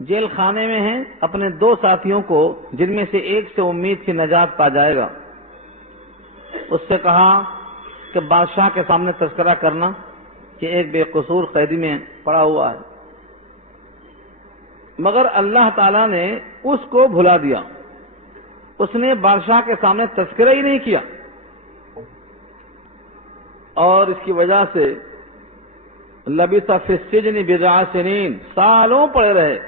Jail خانے میں ہیں، اپنے دو ساتھیوں کو جن میں سے ایک سے امید کی نجات پا جائے گا، اس سے کہا کہ بادشاہ کے سامنے تذکرہ کرنا کہ ایک بے قصور قیدی میں پڑا ہوا ہے، مگر اللہ تعالیٰ نے اس کو بھلا دیا، اس نے بادشاہ کے سامنے تذکرہ ہی نہیں کیا، اور اس کی وجہ سے لبث فی السجن بضع سنین، سالوں پڑے رہے۔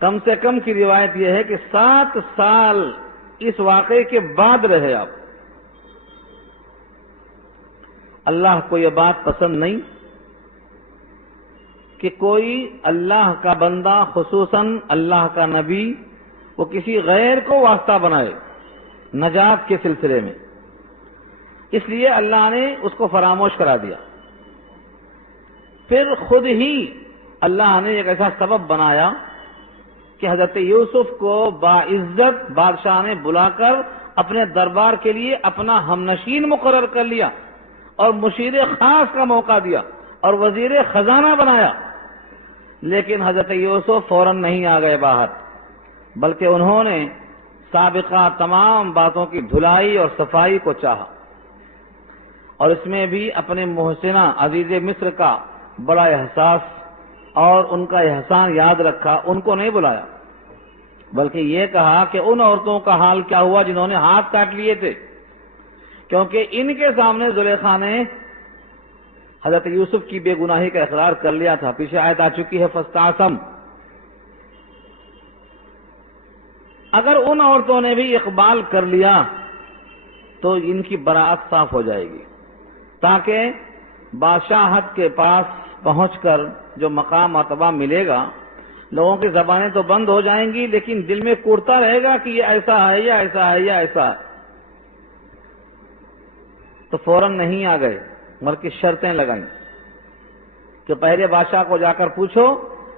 کم سے کم کی روایت یہ ہے کہ 7 سال اس واقعے کے بعد رہے آپ۔ اللہ کو یہ بات پسند نہیں کہ کوئی اللہ کا بندہ، خصوصاً اللہ کا نبی، وہ کسی غیر کو واسطہ بنائے نجات کے سلسلے میں، اس لیے اللہ نے اس کو فراموش کرا دیا۔ پھر خود ہی اللہ نے ایک ایسا سبب بنایا کہ حضرت یوسف کو باعزت بادشاہ نے بلا کر اپنے دربار کے لیے اپنا ہمنشین مقرر کر لیا اور مشیر خاص کا موقع دیا اور وزیر خزانہ بنایا، لیکن حضرت یوسف فوراً نہیں آ گئے باہر، بلکہ انہوں نے سابقہ تمام باتوں کی دھلائی اور صفائی کو چاہا، اور اس میں بھی اپنے محسنہ عزیز مصر کا بڑا احساس اور ان کا احسان یاد رکھا، ان کو نہیں بلایا، بلکہ یہ کہا کہ ان عورتوں کا حال کیا ہوا جنہوں نے ہاتھ کاٹ لیے تھے، کیونکہ ان کے سامنے زلیخا نے حضرت یوسف کی بے گناہی کا اقرار کر لیا تھا۔ پیچھے آیت آ چکی ہے فاستعصم۔ اگر ان عورتوں نے بھی اقبال کر لیا تو ان کی براءت صاف ہو جائے گی، تاکہ بادشاہت کے پاس پہنچ کر جو مقام مرتبہ ملے گا، لوگوں کی زبانیں تو بند ہو جائیں گی لیکن دل میں کوڑتا رہے گا کہ یہ ایسا ہے یا ایسا ہے یا ایسا ہے۔ تو فوراً نہیں آ گئے، بلکہ شرطیں لگائیں کہ پہلے بادشاہ کو جا کر پوچھو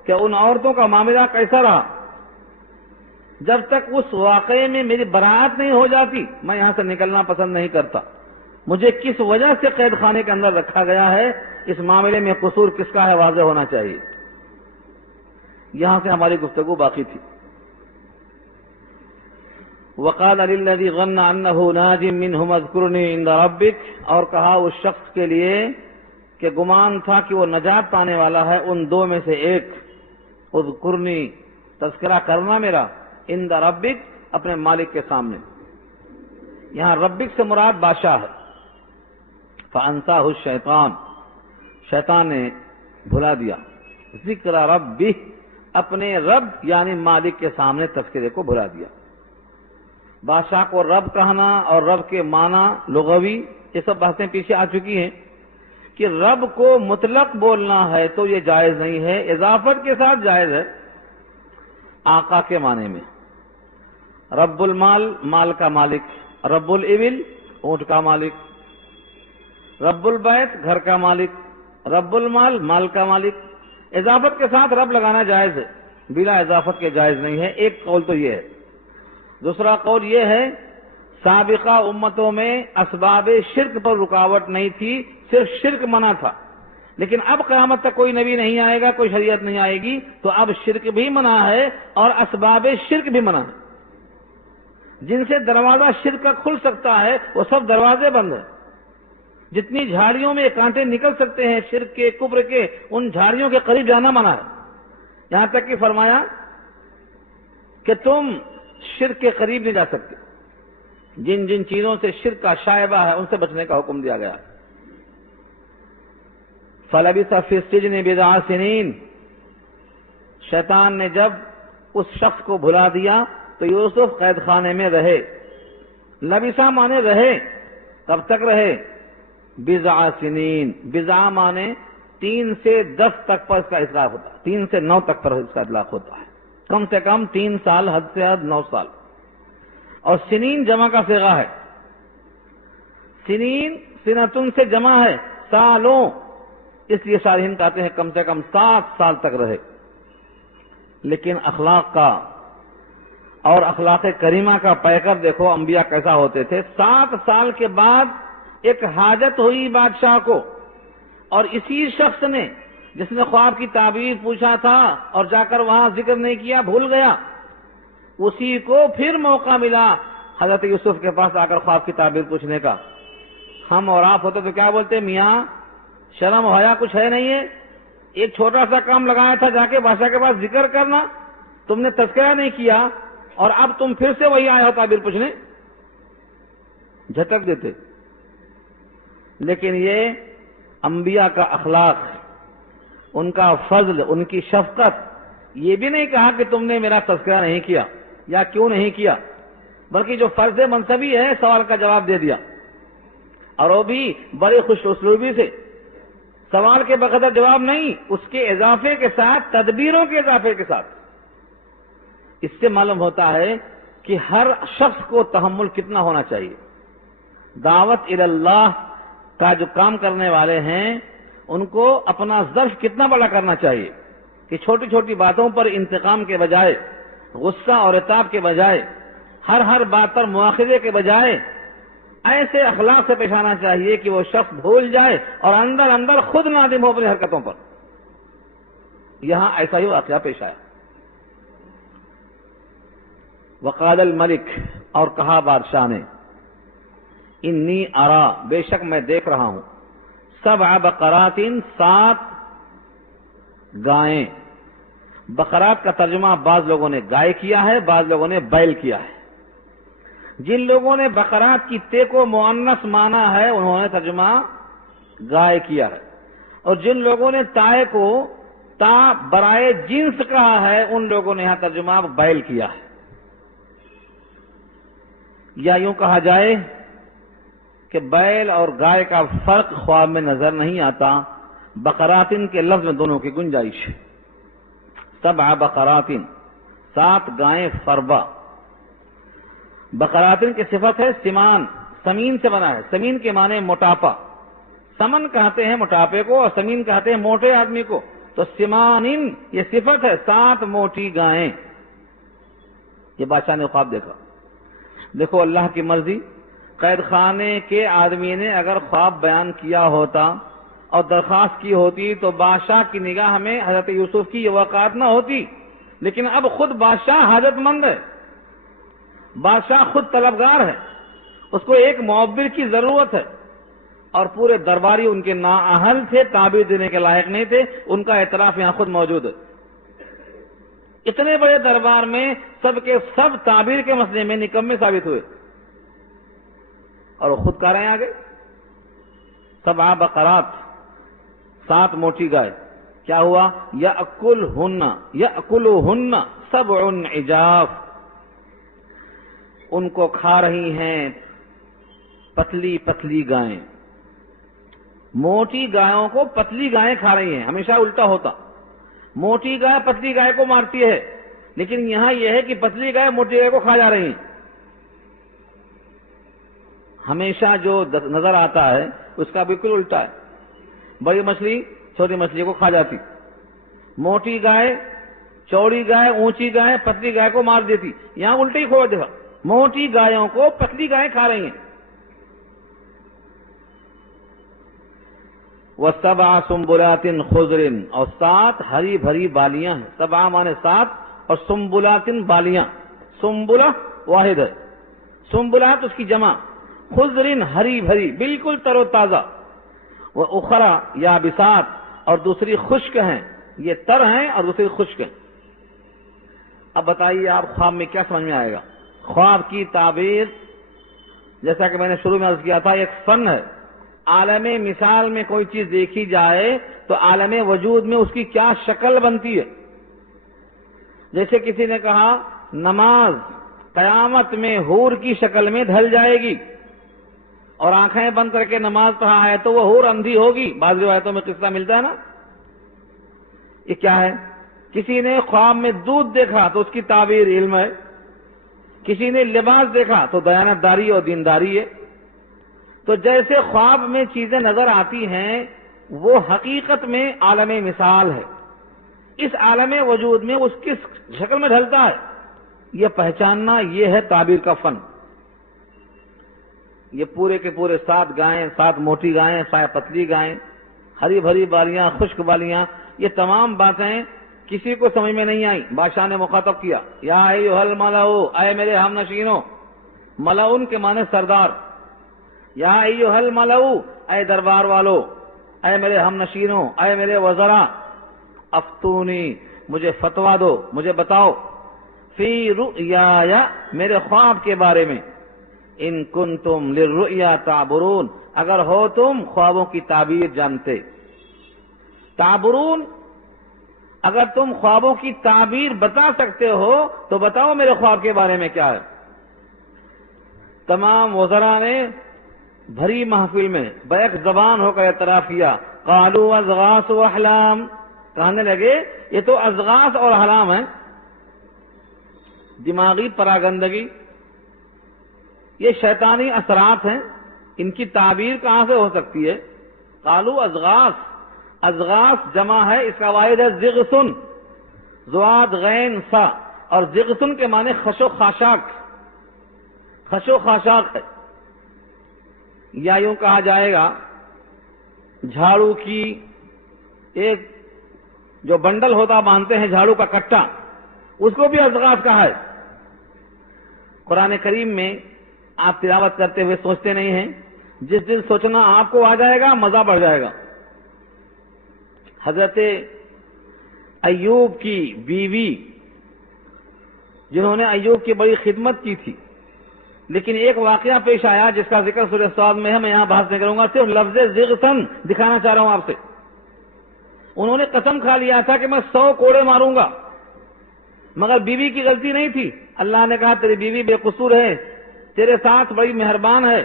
کہ ان عورتوں کا معاملہ کیسا رہا، جب تک اس واقعے میں میری براءت نہیں ہو جاتی میں یہاں سے نکلنا پسند نہیں کرتا، مجھے کس وجہ سے قید خانے کے اندر رکھا گیا ہے، اس معاملے میں قصور کس کا ہے واضح ہونا چاہیے۔ یہاں سے ہماری گفتگو باقی تھی۔ وقال للذي ظن انه ناج منهم اذكرني عند ربك، اور کہا اس شخص کے لیے کہ گمان تھا کہ وہ نجات پانے والا ہے ان دو میں سے ایک، اذکرنی، تذکرہ کرنا میرا، عند ربک، اپنے مالک کے سامنے۔ یہاں ربک سے مراد بادشاہ ہے۔ فانساہ الشیطان، شیطان نے بھلا دیا، ذکر ربہ، اپنے رب یعنی مالک کے سامنے تذکرے کو بھلا دیا۔ بادشاہ کو رب کہنا اور رب کے معنی لغوی یہ سب باتیں پیچھے آ چکی ہیں کہ رب کو مطلق بولنا ہے تو یہ جائز نہیں ہے، اضافت کے ساتھ جائز ہے۔ آقا کے معنی میں رب المال، مال کا مالک، رب الابل، اونٹ کا مالک، رب البیت، گھر کا مالک، رب المال، مال کا مالک۔ اضافت کے ساتھ رب لگانا جائز ہے، بلا اضافت کے جائز نہیں ہے۔ ایک قول تو یہ ہے۔ دوسرا قول یہ ہے سابقہ امتوں میں اسباب شرک پر رکاوٹ نہیں تھی، صرف شرک منع تھا، لیکن اب قیامت تک کوئی نبی نہیں آئے گا، کوئی شریعت نہیں آئے گی، تو اب شرک بھی منع ہے اور اسباب شرک بھی منع ہے۔ جن سے دروازہ شرک کا کھل سکتا ہے وہ سب دروازے بند ہیں۔ جتنی جھاڑیوں میں کانٹے نکل سکتے ہیں شرک کے، کفر کے، ان جھاڑیوں کے قریب جانا منع ہے۔ یہاں تک کہ فرمایا کہ تم شرک کے قریب نہیں جا سکتے۔ جن جن چیزوں سے شرک کا شائبہ ہے ان سے بچنے کا حکم دیا گیا۔ فَلَبِثَ فِي السِّجْنِ بِضْعَ سِنِينَ، شیطان نے جب اس شخص کو بھلا دیا تو یوسف قید خانے میں رہے۔ لبثہ مانے رہے، کب تک رہے؟ بضع سنین، بضع مانے 3 سے 10 تک پر اس کا اطلاق ہوتا ہے، 3 سے 9 تک پر اس کا اطلاق ہوتا ہے، کم سے کم 3 سال، حد سے حد 9 سال۔ اور سنین جمع کا صیغہ ہے، سنین سنتن سے جمع ہے، سالوں، اس لیے شارحین کہتے ہیں کم سے کم 7 سال تک رہے۔ لیکن اخلاق کا اور اخلاق کریمہ کا پیکر دیکھو انبیاء کیسا ہوتے تھے۔ 7 سال کے بعد ایک حاجت ہوئی بادشاہ کو، اور اسی شخص نے جس نے خواب کی تعبیر پوچھا تھا اور جا کر وہاں ذکر نہیں کیا، بھول گیا، اسی کو پھر موقع ملا حضرت یوسف کے پاس آ کر خواب کی تعبیر پوچھنے کا۔ ہم اور آپ ہوتے تو کیا بولتے؟ میاں شرم و حیا کچھ ہے نہیں ہے؟ ایک چھوٹا سا کام لگایا تھا جا کے بادشاہ کے پاس ذکر کرنا، تم نے تذکرہ نہیں کیا اور اب تم پھر سے وہی آئے ہو تعبیر پوچھنے، جھٹک دیتے۔ لیکن یہ انبیاء کا اخلاق، ان کا فضل، ان کی شفقت، یہ بھی نہیں کہا کہ تم نے میرا تذکرہ نہیں کیا یا کیوں نہیں کیا، بلکہ جو فرض منصبی ہے سوال کا جواب دے دیا، اور وہ بھی بڑی خوش اسلوبی سے، سوال کے بقدر جواب نہیں، اس کے اضافے کے ساتھ، تدبیروں کے اضافے کے ساتھ۔ اس سے معلوم ہوتا ہے کہ ہر شخص کو تحمل کتنا ہونا چاہیے۔ دعوت اللہ کا جو کام کرنے والے ہیں ان کو اپنا ظرف کتنا بڑا کرنا چاہیے کہ چھوٹی چھوٹی باتوں پر انتقام کے بجائے، غصہ اور عتاب کے بجائے، ہر بات پر مواخذے کے بجائے ایسے اخلاق سے پیش آنا چاہیے کہ وہ شخص بھول جائے اور اندر اندر خود نادم ہو اپنی حرکتوں پر۔ یہاں ایسا ہی واقعہ پیش آیا۔ وقال الملک، اور کہا بادشاہ نے، انی ارا، بے شک میں دیکھ رہا ہوں، 7 بقرات، 7 گائیں۔ بقرات کا ترجمہ بعض لوگوں نے گائے کیا ہے، بعض لوگوں نے بیل کیا ہے۔ جن لوگوں نے بقرات کی تے کو مؤنث مانا ہے انہوں نے ترجمہ گائے کیا ہے، اور جن لوگوں نے تائے کو تا برائے جنس کہا ہے ان لوگوں نے یہاں ترجمہ بیل کیا ہے۔ یا یوں کہا جائے کہ بیل اور گائے کا فرق خواب میں نظر نہیں آتا، بقراتن کے لفظ میں دونوں کی گنجائش ہے۔ 7 بقراتن، 7 گائیں فربا۔ بقراتن کی صفت ہے سمان، سمین سے بنا ہے، سمین کے معنی موٹاپا، سمن کہتے ہیں موٹاپے کو اور سمین کہتے ہیں موٹے آدمی کو، تو سمانن یہ صفت ہے، 7 موٹی گائیں۔ یہ بادشاہ نے خواب دیکھا۔ دیکھو اللہ کی مرضی، قید خانے کے آدمی نے اگر خواب بیان کیا ہوتا اور درخواست کی ہوتی تو بادشاہ کی نگاہ میں حضرت یوسف کی یہ واقعات نہ ہوتی، لیکن اب خود بادشاہ حاجت مند ہے، بادشاہ خود طلبگار ہے، اس کو ایک معبر کی ضرورت ہے، اور پورے درباری ان کے نااہل تھے، تعبیر دینے کے لائق نہیں تھے، ان کا اعتراف یہاں خود موجود ہے۔ اتنے بڑے دربار میں سب کے سب تعبیر کے مسئلے میں نکمے ثابت ہوئے، اور وہ خود کہہ رہے ہیں آگے 7 بقرات، 7 موٹی گائے۔ کیا ہوا؟ یأکلہن 7 عجاف، ان کو کھا رہی ہیں پتلی پتلی گائیں۔ موٹی گایوں کو پتلی گائیں کھا رہی ہیں، ہمیشہ الٹا ہوتا، موٹی گائے پتلی گائے کو مارتی ہے، لیکن یہاں یہ ہے کہ پتلی گائے موٹی گائے کو کھا جا رہی ہیں۔ ہمیشہ جو نظر آتا ہے اس کا بالکل الٹا ہے، بڑی مچھلی چھوٹی مچھلی کو کھا جاتی، موٹی گائے چوڑی گائے اونچی گائے پتلی گائے کو مار دیتی، یہاں الٹی کھوڑ دیکھا، موٹی گایوں کو پتلی گائیں کھا رہی ہیں۔ وَسَبْعَ سُنبُلَاتٍ خُضْرٍ، اور 7 ہری بھری بالیاں ہیں، 7 مانے 7 اور سنبلاتن بالیاں، سنبلہ واحد ہے، سنبلات اس کی جمع، خضرن ہری بھری بالکل تر و تازہ، وَأُخْرَى یابسات، اور دوسری خشک ہیں، یہ تر ہیں اور دوسری خشک ہیں۔ اب بتائیے آپ خواب میں کیا سمجھ میں آئے گا؟ خواب کی تعبیر جیسا کہ میں نے شروع میں عرض کیا تھا ایک فن ہے، عالم مثال میں کوئی چیز دیکھی جائے تو عالم وجود میں اس کی کیا شکل بنتی ہے۔ جیسے کسی نے کہا نماز قیامت میں حور کی شکل میں ڈھل جائے گی، اور آنکھیں بند کر کے نماز پڑھا ہے تو وہ حور اندھی ہوگی، بعض روایتوں میں قصہ ملتا ہے نا۔ یہ کیا ہے؟ کسی نے خواب میں دودھ دیکھا تو اس کی تعبیر علم ہے، کسی نے لباس دیکھا تو دیانت داری اور دینداری ہے۔ تو جیسے خواب میں چیزیں نظر آتی ہیں وہ حقیقت میں عالم مثال ہے، اس عالم وجود میں اس کس شکل میں ڈھلتا ہے یہ پہچاننا، یہ ہے تعبیر کا فن۔ یہ پورے کے پورے 7 گائیں، 7 موٹی گائیں، 7 پتلی گائیں، ہری بھری بالیاں، خشک بالیاں، یہ تمام باتیں کسی کو سمجھ میں نہیں آئی. بادشاہ نے مخاطب کیا یا ایھا الملؤ، اے میرے ہم نشینوں. ملعون کے معنی سردار. یا ایھا الملؤ، اے دربار والو، اے میرے ہم نشینوں، اے میرے وزراء. افتونی، مجھے فتوا دو، مجھے بتاؤ. فی رؤیای، میرے خواب کے بارے میں. ان کنتم للرؤیا تعبرون، اگر ہو تم خوابوں کی تعبیر جانتے. تعبرون، اگر تم خوابوں کی تعبیر بتا سکتے ہو تو بتاؤ میرے خواب کے بارے میں کیا ہے. تمام وزراء نے بھری محفل میں بیک زبان ہو کر اعتراف کیا. قالوا اضغاث واحلام، کہنے لگے یہ تو اضغاث اور احلام ہیں، دماغی پراگندگی، یہ شیطانی اثرات ہیں، ان کی تعبیر کہاں سے ہو سکتی ہے. قالوا اضغاث، اضغاث جمع ہے، اس کا واحد ہے زغثن، زواد غین سا، اور زغثن کے معنی خش و خاشاک، خش و خاشاک ہے. یا یوں کہا جائے گا جھاڑو کی ایک جو بنڈل ہوتا باندھتے ہیں جھاڑو کا کٹا، اس کو بھی اضغاث کہا ہے. قرآن کریم میں آپ تلاوت کرتے ہوئے سوچتے نہیں ہیں، جس دن سوچنا آپ کو آ جائے گا مزہ بڑھ جائے گا. حضرت ایوب کی بیوی جنہوں نے ایوب کی بڑی خدمت کی تھی، لیکن ایک واقعہ پیش آیا جس کا ذکر سورہ صاد میں ہے، میں یہاں بحث نہیں کروں گا، صرف لفظ زغثن دکھانا چاہ رہا ہوں آپ سے. انہوں نے قسم کھا لیا تھا کہ میں 100 کوڑے ماروں گا، مگر بیوی کی غلطی نہیں تھی. اللہ نے کہا تیری بیوی بے قصور ہے، تیرے ساتھ بڑی مہربان ہے،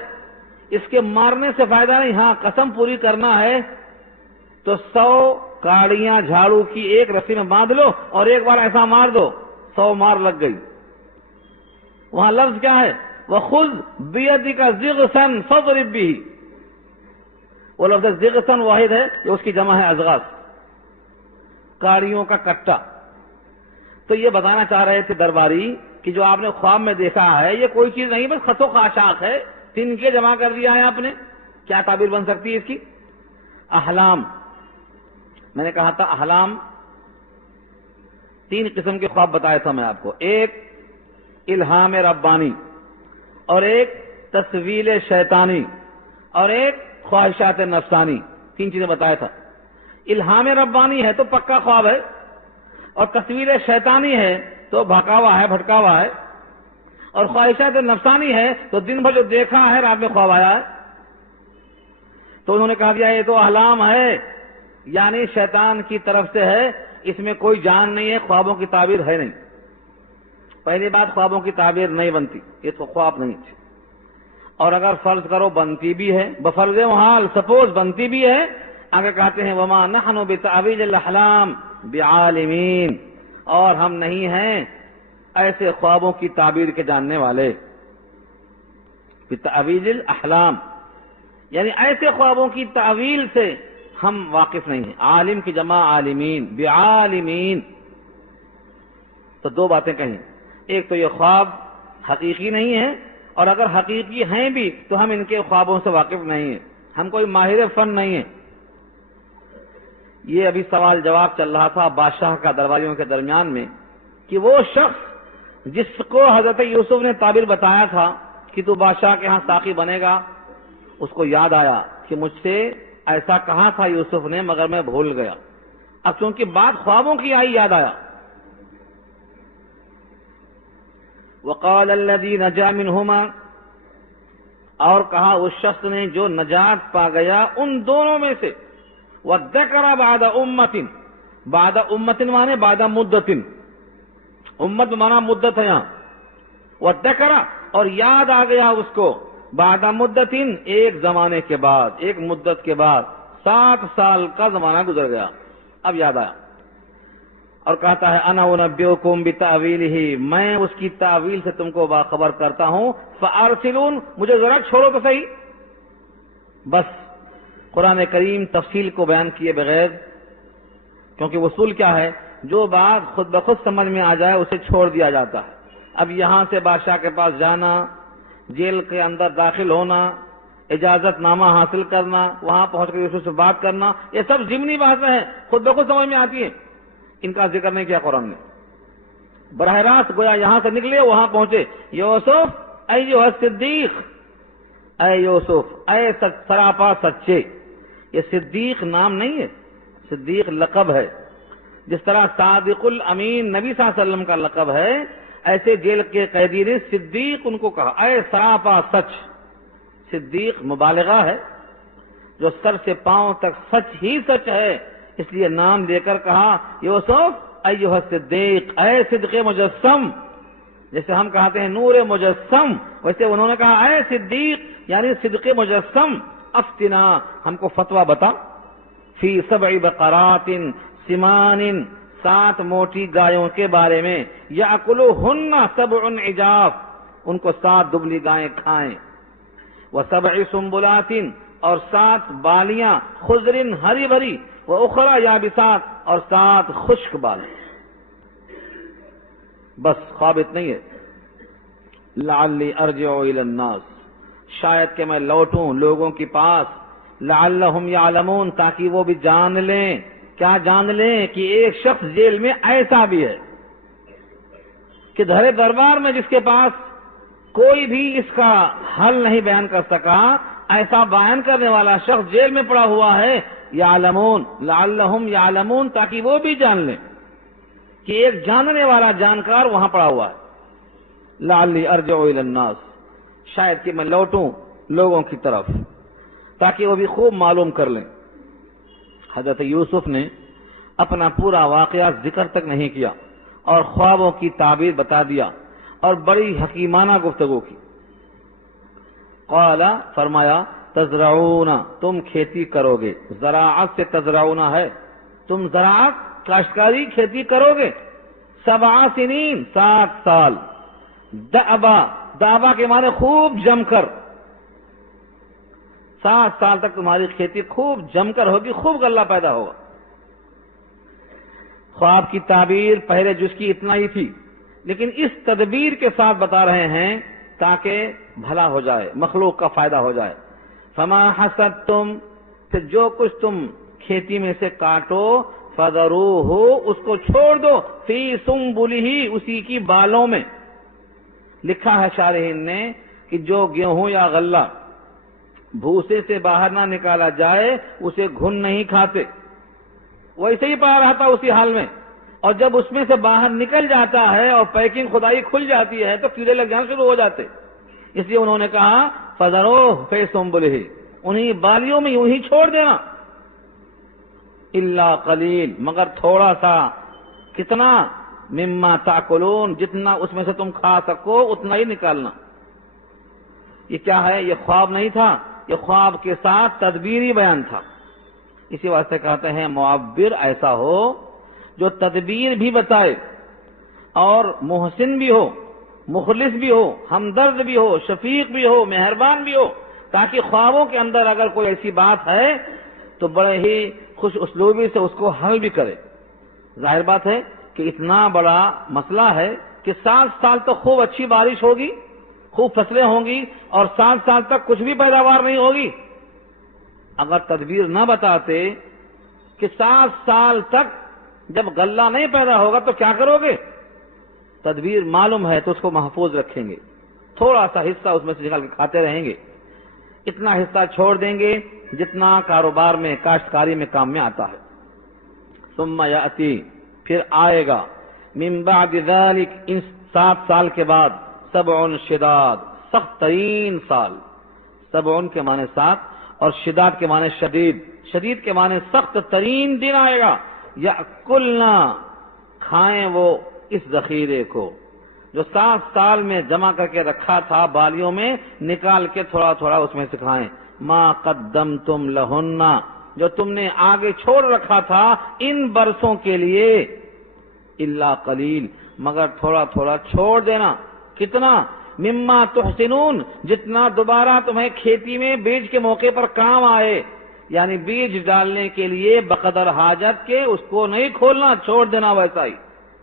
اس کے مارنے سے فائدہ نہیں، ہاں قسم پوری کرنا ہے تو 100 کاڑیاں جھاڑو کی ایک رسی میں باندھ لو اور ایک بار ایسا مار دو. 100 مار لگ گئی. وہاں لفظ کیا ہے؟ وَخُذْ بِيَدِكَ زِغْثًا فَاضْرِب بِهِ. وہ لفظ زغثن واحد ہے، یہ اس کی جمع ہے اضغاث، کاڑیوں کا کٹا. تو یہ بتانا چاہ رہے تھے درباری کہ جو آپ نے خواب میں دیکھا ہے یہ کوئی چیز نہیں، بس خس و خاشاک ہے. تن کے جمع کر دیا ہے آپ نے. کیا تعبیر بن سکتی ہے اس کی؟ احلام. میں نے کہا تھا احلام 3 قسم کے خواب بتایا تھا میں آپ کو. ایک الہام ربانی، اور ایک تسویل شیطانی، اور ایک خواہشات نفسانی. 3 چیزیں بتایا تھا. الہام ربانی ہے تو پکا خواب ہے، اور تصویر شیطانی ہے تو بھکاوا ہے، بھٹکاوا ہے، اور خواہشات نفسانی ہے تو دن بھر جو دیکھا ہے رات میں خواب آیا ہے. تو انہوں نے کہا دیا یہ تو احلام ہے، یعنی شیطان کی طرف سے ہے، اس میں کوئی جان نہیں ہے، خوابوں کی تعبیر ہے نہیں. پہلی بات، خوابوں کی تعبیر نہیں بنتی، یہ تو خواب نہیں تھی. اور اگر فرض کرو بنتی بھی ہے، بفرض محال سپوز بنتی بھی ہے، آگے کہتے ہیں وما نحن بتعویل الاحلام بعالمین، اور ہم نہیں ہیں ایسے خوابوں کی تعبیر کے جاننے والے. بتعویل الاحلام یعنی ایسے خوابوں کی تعویل سے ہم واقف نہیں ہیں. عالم کی جمع عالمین، بعالمین. تو 2 باتیں کہیں، ایک تو یہ خواب حقیقی نہیں ہے، اور اگر حقیقی ہیں بھی تو ہم ان کے خوابوں سے واقف نہیں ہیں، ہم کوئی ماہر فن نہیں ہیں. یہ ابھی سوال جواب چل رہا تھا بادشاہ کا درباریوں کے درمیان میں کہ وہ شخص جس کو حضرت یوسف نے تعبیر بتایا تھا کہ تو بادشاہ کے ہاں ساقی بنے گا، اس کو یاد آیا کہ مجھ سے ایسا کہا تھا یوسف نے مگر میں بھول گیا. اب چونکہ بات خوابوں کی آئی یاد آیا. وقال الذي نجا منهما، اور کہا اس شخص نے جو نجات پا گیا ان دونوں میں سے. وذکر بعد امت، بعد امت مانے بعد مدت، امت مانا مدت ہے یہاں. وذکر، اور یاد آ گیا اس کو، بعد مدت، ایک زمانے کے بعد، ایک مدت کے بعد. 7 سال کا زمانہ گزر گیا، اب یاد آیا. اور کہتا ہے انا انبئکم بتاویلہ، میں اس کی تعویل سے تم کو باخبر کرتا ہوں. فارسلون، مجھے ذرا چھوڑو تو صحیح. بس قرآن کریم تفصیل کو بیان کیے بغیر، کیونکہ اصول کیا ہے، جو بات خود بخود سمجھ میں آ جائے اسے چھوڑ دیا جاتا ہے. اب یہاں سے بادشاہ کے پاس جانا، جیل کے اندر داخل ہونا، اجازت نامہ حاصل کرنا، وہاں پہنچ کر یوسف سے بات کرنا، یہ سب ضمنی باتیں ہیں، خود بخود سمجھ میں آتی ہیں، ان کا ذکر نہیں کیا قرآن نے۔ براہ راست گویا یہاں سے نکلے وہاں پہنچے، یوسف ایھا الصدیق، اے یوسف، اے سراپا سچے۔ یہ صدیق نام نہیں ہے، صدیق لقب ہے۔ جس طرح صادق الامین نبی صلی اللہ علیہ وسلم کا لقب ہے، ایسے جیل کے قیدی نے صدیق ان کو کہا، اے سراپا سچ۔ صدیق مبالغہ ہے، جو سر سے پاؤں تک سچ ہی سچ ہے، اس لیے نام دے کر کہا یوسف ایھا الصدیق، اے صدق مجسم۔ جیسے ہم کہتے ہیں نور مجسم، ویسے انہوں نے کہا اے صدیق یعنی صدق مجسم، افتنا، ہم کو فتویٰ بتا، فی 7 بقرات سمان، 7 موٹی گایوں کے بارے میں، یأکلہن 7 عجاف، ان کو 7 دبلی گائیں کھائیں، و7 سنبلات، اور 7 بالیاں خضر ہری بھری، وأخرى یابسات، اور 7 خشک بالیاں۔ بس خواب اتنا ہی ہے، لعلی ارجع الی الناس، شاید کہ میں لوٹوں لوگوں کے پاس، لعلہم یعلمون، تاکہ وہ بھی جان لیں، کیا جان لیں، کہ ایک شخص جیل میں ایسا بھی ہے کہ دھرے دربار میں جس کے پاس کوئی بھی اس کا حل نہیں بیان کر سکا، ایسا بیان کرنے والا شخص جیل میں پڑا ہوا ہے، یعلمون، لعلہم یعلمون، تاکہ وہ بھی جان لیں کہ ایک جاننے والا جانکار وہاں پڑا ہوا ہے۔ لعلی ارجع الی الناس، شاید کہ میں لوٹوں لوگوں کی طرف، تاکہ وہ بھی خوب معلوم کر لیں۔ حضرت یوسف نے اپنا پورا واقعہ ذکر تک نہیں کیا اور خوابوں کی تعبیر بتا دیا اور بڑی حکیمانہ گفتگو کی۔ قال، فرمایا، تزرعون، تم کھیتی کرو گے، زراعت سے تزرعون ہے، تم زراعت کاشتکاری کھیتی کرو گے، 7 سنین، 7 سال، دأبا، دأبا کے معنی خوب جم کر، 7 سال تک تمہاری کھیتی خوب جم کر ہوگی، خوب غلہ پیدا ہوگا۔ خواب کی تعبیر پہلے جز کی اتنا ہی تھی، لیکن اس تدبیر کے ساتھ بتا رہے ہیں تاکہ بھلا ہو جائے، مخلوق کا فائدہ ہو جائے۔ فما حصدتم، پھر جو کچھ تم کھیتی میں سے کاٹو، فذروہ، اس کو چھوڑ دو، فی سنبلہ، اسی کی بالوں میں۔ لکھا ہے شارحین نے کہ جو گیہوں یا غلہ بھوسے سے باہر نہ نکالا جائے اسے گھن نہیں کھاتے، ویسے ہی پڑا رہتا اسی حال میں، اور جب اس میں سے باہر نکل جاتا ہے اور پیکنگ خدائی کھل جاتی ہے تو کیڑے لگ جانا شروع ہو جاتے، اس لیے انہوں نے کہا فذروہ فی سنبلہ، انہیں بالیوں میں یوں ہی چھوڑ دینا، الا قلیل، مگر تھوڑا سا، کتنا، مما تاکلون، جتنا اس میں سے تم کھا سکو اتنا ہی نکالنا۔ یہ کیا ہے؟ یہ خواب نہیں تھا، یہ خواب کے ساتھ تدبیری بیان تھا۔ اسی واسطے کہتے ہیں معبر ایسا ہو جو تدبیر بھی بتائے اور محسن بھی ہو، مخلص بھی ہو، ہمدرد بھی ہو، شفیق بھی ہو، مہربان بھی ہو، تاکہ خوابوں کے اندر اگر کوئی ایسی بات ہے تو بڑے ہی خوش اسلوبی سے اس کو حل بھی کرے۔ ظاہر بات ہے کہ اتنا بڑا مسئلہ ہے کہ 7 سال تو خوب اچھی بارش ہوگی، خوب فصلیں ہوں گی، اور 7 سال تک کچھ بھی پیداوار نہیں ہوگی۔ اگر تدبیر نہ بتاتے کہ 7 سال تک جب غلہ نہیں پیدا ہوگا تو کیا کرو گے، تدبیر معلوم ہے تو اس کو محفوظ رکھیں گے، تھوڑا سا حصہ اس میں سے نکال کے کھاتے رہیں گے، اتنا حصہ چھوڑ دیں گے جتنا کاروبار میں، کاشتکاری میں کام میں آتا ہے۔ ثم یأتی، پھر آئے گا، من بعد ذلک، ان 7 سال کے بعد، 7 شداد، سخت ترین سال، 7 کے معنی 7 اور شداد کے معنی شدید، شدید کے معنی سخت ترین دن آئے گا، یأکلنا، کھائیں وہ اس ذخیرے کو جو 7 سال میں جمع کر کے رکھا تھا بالیوں میں، نکال کے تھوڑا تھوڑا اس میں سے کھائیں، ما قدمتم لہن، جو تم نے آگے چھوڑ رکھا تھا ان برسوں کے لیے، الا قلیل، مگر تھوڑا تھوڑا چھوڑ دینا، کتنا، مما تحسنون، جتنا دوبارہ تمہیں کھیتی میں بیج کے موقع پر کام آئے، یعنی بیج ڈالنے کے لیے بقدر حاجت کے اس کو نہیں کھولنا، چھوڑ دینا ویسا ہی،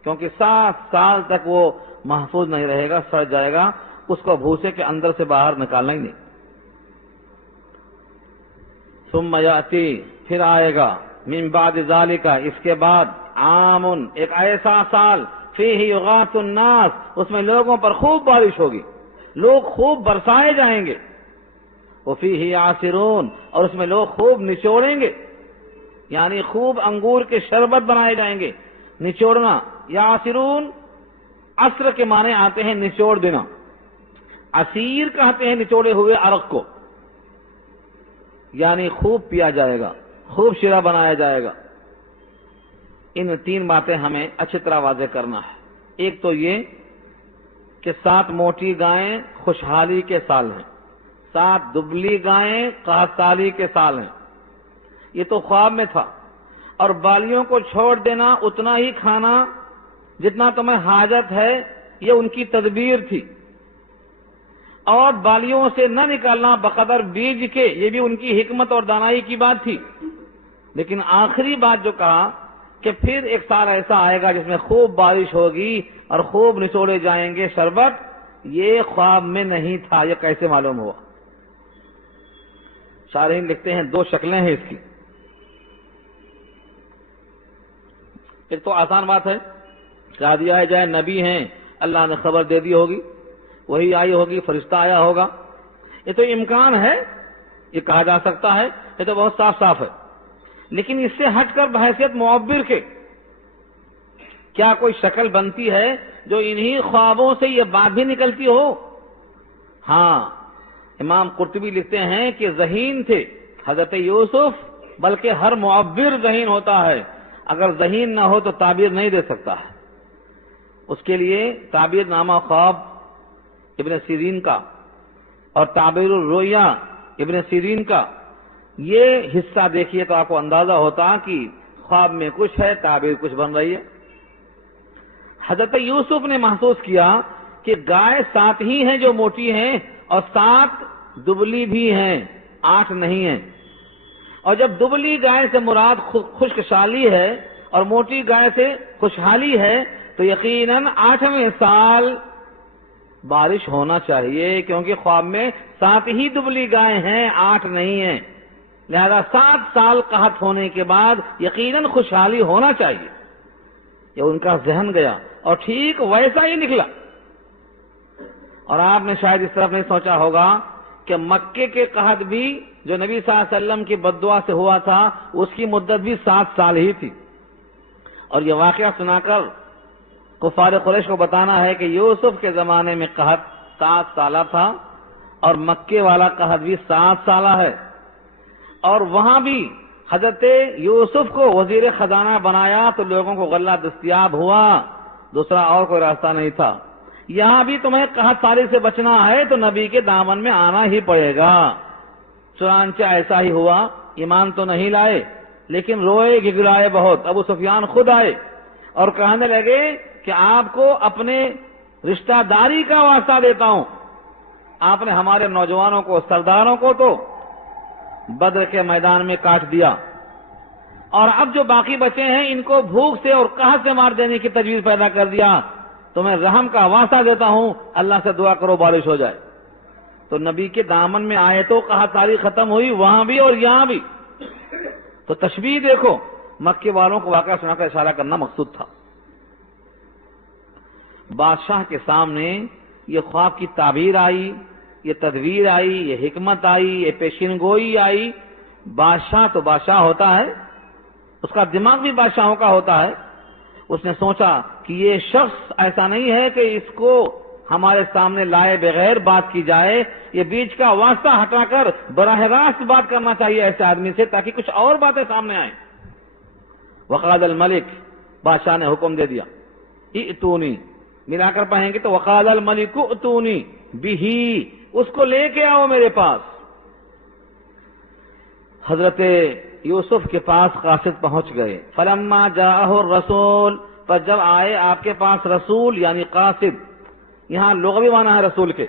کیونکہ 7 سال تک وہ محفوظ نہیں رہے گا، سڑ جائے گا، اس کو بھوسے کے اندر سے باہر نکالنا ہی نہیں۔ ثم یاتی، پھر آئے گا، من بعد ذالک، اس کے بعد، عام، ایک ایسا سال، فیہ یغاث الناس، اس میں لوگوں پر خوب بارش ہوگی، لوگ خوب برسائے جائیں گے، وفیہ یعصرون، اور اس میں لوگ خوب نچوڑیں گے، یعنی خوب انگور کے شربت بنائے جائیں گے۔ نچوڑنا، یعصرون عصر کے معنی آتے ہیں نچوڑ دینا، عصیر کہتے ہیں نچوڑے ہوئے عرق کو، یعنی خوب پیا جائے گا، خوب شیرہ بنایا جائے گا۔ ان تین باتیں ہمیں اچھی طرح واضح کرنا ہے۔ ایک تو یہ کہ 7 موٹی گائیں خوشحالی کے سال ہیں، 7 دبلی گائیں قحط سالی کے سال ہیں، یہ تو خواب میں تھا۔ اور بالیوں کو چھوڑ دینا، اتنا ہی کھانا جتنا تمہیں حاجت ہے، یہ ان کی تدبیر تھی۔ اور بالیوں سے نہ نکالنا بقدر بیج کے، یہ بھی ان کی حکمت اور دانائی کی بات تھی۔ لیکن آخری بات جو کہا کہ پھر ایک سال ایسا آئے گا جس میں خوب بارش ہوگی اور خوب نچوڑے جائیں گے شربت، یہ خواب میں نہیں تھا، یہ کیسے معلوم ہوا؟ شارحین لکھتے ہیں 2 شکلیں ہیں اس کی۔ ایک تو آسان بات ہے، کہا دیا جائے نبی ہیں، اللہ نے خبر دے دی ہوگی، وہی آئی ہوگی، فرشتہ آیا ہوگا، یہ تو امکان ہے، یہ کہا جا سکتا ہے، یہ تو بہت صاف صاف ہے۔ لیکن اس سے ہٹ کر بحیثیت معبر کے کیا کوئی شکل بنتی ہے جو انہی خوابوں سے یہ بات بھی نکلتی ہو؟ ہاں، امام قرطبی لکھتے ہیں کہ ذہین تھے حضرت یوسف، بلکہ ہر معبر ذہین ہوتا ہے، اگر ذہین نہ ہو تو تعبیر نہیں دے سکتا ہے۔ اس کے لیے تعبیر نامہ خواب ابن سیرین کا اور تعبیر الرؤیا ابن سیرین کا، یہ حصہ دیکھیے تو آپ کو اندازہ ہوتا کہ خواب میں کچھ ہے، تعبیر کچھ بن رہی ہے۔ حضرت یوسف نے محسوس کیا کہ گائے 7 ہی ہیں جو موٹی ہیں اور 7 دبلی بھی ہیں، 8 نہیں ہیں۔ اور جب دبلی گائے سے مراد خشکسالی ہے اور موٹی گائے سے خوشحالی ہے تو یقیناً 8ویں سال بارش ہونا چاہیے، کیونکہ خواب میں 7 ہی دبلی گائے ہیں، 8 نہیں ہیں، لہذا 7 سال قحط ہونے کے بعد یقیناً خوشحالی ہونا چاہیے۔ یہ ان کا ذہن گیا اور ٹھیک ویسا ہی نکلا۔ اور آپ نے شاید اس طرف نہیں سوچا ہوگا کہ مکے کے قحط بھی جو نبی صلی اللہ علیہ وسلم کی بد دعا سے ہوا تھا، اس کی مدت بھی 7 سال ہی تھی۔ اور یہ واقعہ سنا کر کفار قریش کو بتانا ہے کہ یوسف کے زمانے میں قحط 7 سالہ تھا اور مکے والا قحط بھی 7 سالہ ہے، اور وہاں بھی حضرت یوسف کو وزیر خزانہ بنایا تو لوگوں کو غلہ دستیاب ہوا، دوسرا اور کوئی راستہ نہیں تھا۔ یہاں بھی تمہیں قحط سالی سے بچنا ہے تو نبی کے دامن میں آنا ہی پڑے گا۔ چنانچہ ایسا ہی ہوا، ایمان تو نہیں لائے لیکن روئے گگرائے بہت۔ ابو سفیان خود آئے اور کہنے لگے کہ آپ کو اپنے رشتہ داری کا واسطہ دیتا ہوں، آپ نے ہمارے نوجوانوں کو، سرداروں کو تو بدر کے میدان میں کاٹ دیا، اور اب جو باقی بچے ہیں ان کو بھوک سے اور قحط سے مار دینے کی تجویز پیدا کر دیا، تو میں رحم کا واسطہ دیتا ہوں، اللہ سے دعا کرو بارش ہو جائے۔ تو نبی کے دامن میں آئے تو قحط سالی ختم ہوئی، وہاں بھی اور یہاں بھی۔ تو تشبیہ دیکھو، مکے والوں کو واقعہ سنا کر اشارہ کرنا مقصود تھا۔ بادشاہ کے سامنے یہ خواب کی تعبیر آئی، یہ تدبیر آئی، یہ حکمت آئی، یہ پیشین گوئی آئی۔ بادشاہ تو بادشاہ ہوتا ہے، اس کا دماغ بھی بادشاہوں کا ہوتا ہے۔ اس نے سوچا کہ یہ شخص ایسا نہیں ہے کہ اس کو ہمارے سامنے لائے بغیر بات کی جائے، یہ بیچ کا واسطہ ہٹا کر براہ راست بات کرنا چاہیے ایسے آدمی سے، تاکہ کچھ اور باتیں سامنے آئیں۔ وقال الملک، بادشاہ نے حکم دے دیا، ائتونی، ملا کر پڑھیں گے تو وقال الملک ائتونی بہی، اس کو لے کے آؤ میرے پاس۔ حضرت یوسف کے پاس قاصد پہنچ گئے۔ فلما جاءہ الرسول، پر جب آئے آپ کے پاس رسول یعنی قاصد، یہاں لغوی معنی ہے رسول کے،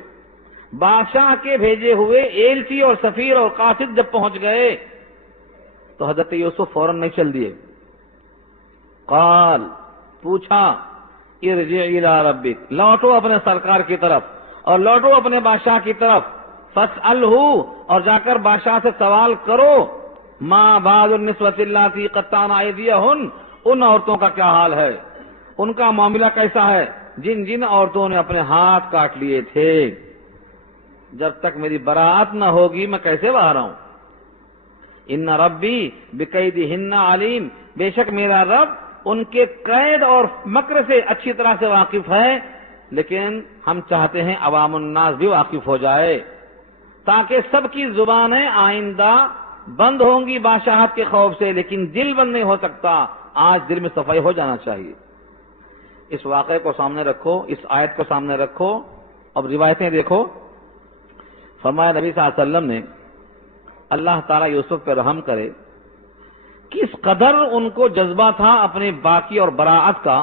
بادشاہ کے بھیجے ہوئے ایلچی اور سفیر اور قاصد جب پہنچ گئے تو حضرت یوسف فوراً نہیں چل دیے۔ قال، پوچھا، ارجع الی ربک، لوٹو اپنے سرکار کی طرف اور لوٹو اپنے بادشاہ کی طرف، فاسألہ، اور جا کر بادشاہ سے سوال کرو ما بعض النسوۃ اللاتی قطعن ایدیہن، ان عورتوں کا کیا حال ہے، ان کا معاملہ کیسا ہے جن جن عورتوں نے اپنے ہاتھ کاٹ لیے تھے، جب تک میری براءت نہ ہوگی میں کیسے باہر آؤں؟ ان ربی بکیدہن علیم، بے شک میرا رب ان کے قید اور مکر سے اچھی طرح سے واقف ہے، لیکن ہم چاہتے ہیں عوام الناس بھی واقف ہو جائے تاکہ سب کی زبانیں آئندہ بند ہوں گی بادشاہت کے خوف سے، لیکن دل بند نہیں ہو سکتا، آج دل میں صفائی ہو جانا چاہیے۔ اس واقعے کو سامنے رکھو، اس آیت کو سامنے رکھو، اب روایتیں دیکھو۔ فرمایا نبی صلی اللہ علیہ وسلم نے، اللہ تعالیٰ یوسف پہ رحم کرے، کس قدر ان کو جذبہ تھا اپنی باقی اور براءت کا،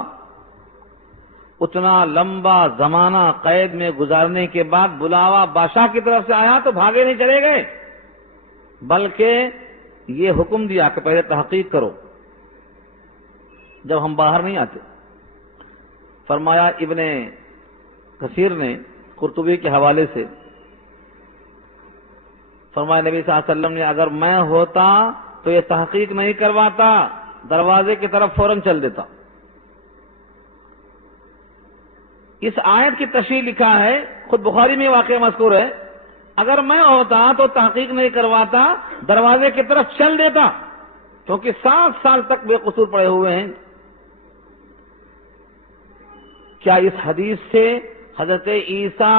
اتنا لمبا زمانہ قید میں گزارنے کے بعد بلاوا بادشاہ کی طرف سے آیا تو بھاگے نہیں چلے گئے، بلکہ یہ حکم دیا کہ پہلے تحقیق کرو جب ہم باہر نہیں آتے۔ فرمایا ابن کثیر نے قرطبی کے حوالے سے، فرمایا نبی صلی اللہ علیہ وسلم نے اگر میں ہوتا تو یہ تحقیق نہیں کرواتا، دروازے کی طرف فوراً چل دیتا۔ اس آیت کی تشریح لکھا ہے، خود بخاری میں واقعہ مذکور ہے، اگر میں ہوتا تو تحقیق نہیں کرواتا، دروازے کی طرف چل دیتا، کیونکہ 7 سال تک بے قصور پڑے ہوئے ہیں۔ کیا اس حدیث سے حضرت عیسیٰ،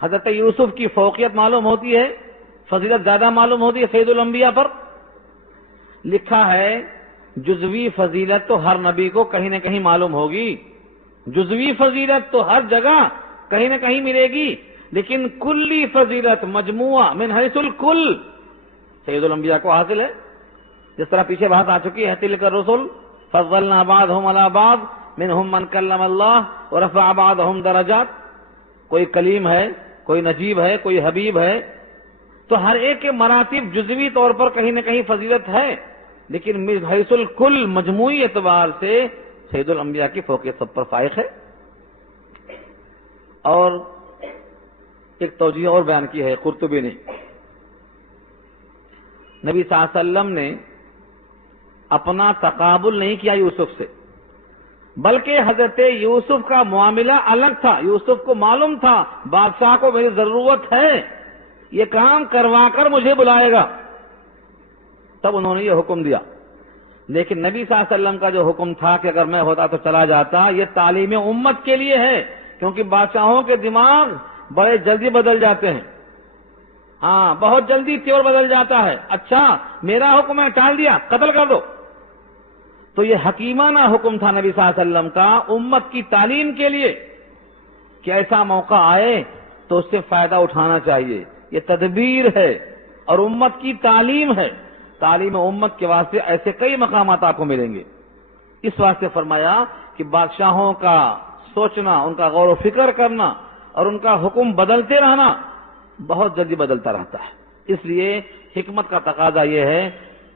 حضرت یوسف کی فوقیت معلوم ہوتی ہے، فضیلت زیادہ معلوم ہوتی ہے سید الانبیاء پر؟ لکھا ہے جزوی فضیلت تو ہر نبی کو کہیں نہ کہیں معلوم ہوگی، جزوی فضیلت تو ہر جگہ کہیں نہ کہیں ملے گی، لیکن کلی فضیلت مجموعہ من حیث الکل سید الانبیاء کو حاصل ہے۔ جس طرح پیچھے بات آ چکی ہے، تلک الرسل فضلنا بعضهم على بعض منهم من کلم اللہ ورفع بعضهم درجات، کوئی کلیم ہے، کوئی نجیب ہے، کوئی حبیب ہے، تو ہر ایک کے مراتب جزوی طور پر کہیں نہ کہیں فضیلت ہے، لیکن من حیث الکل مجموعی اعتبار سے سید الانبیاء کی فوقیت سب پر فائق ہے۔ اور ایک توجیہ اور بیان کی ہے قرطبی نے، نبی صلی اللہ علیہ وسلم نے اپنا تقابل نہیں کیا یوسف سے، بلکہ حضرت یوسف کا معاملہ الگ تھا۔ یوسف کو معلوم تھا بادشاہ کو میری ضرورت ہے، یہ کام کروا کر مجھے بلائے گا، تب انہوں نے یہ حکم دیا۔ لیکن نبی صلی اللہ علیہ وسلم کا جو حکم تھا کہ اگر میں ہوتا تو چلا جاتا، یہ تعلیم امت کے لیے ہے، کیونکہ بادشاہوں کے دماغ بڑے جلدی بدل جاتے ہیں، ہاں بہت جلدی تیور بدل جاتا ہے، اچھا میرا حکم ہے ٹال دیا، قتل کر دو۔ تو یہ حکیمانہ حکم تھا نبی صلی اللہ علیہ وسلم کا امت کی تعلیم کے لیے کہ ایسا موقع آئے تو اس سے فائدہ اٹھانا چاہیے، یہ تدبیر ہے اور امت کی تعلیم ہے۔ تعلیم امت کے واسطے ایسے کئی مقامات آپ کو ملیں گے۔ اس واسطے فرمایا کہ بادشاہوں کا سوچنا، ان کا غور و فکر کرنا اور ان کا حکم بدلتے رہنا بہت جلدی بدلتا رہتا ہے۔ اس لیے حکمت کا تقاضا یہ ہے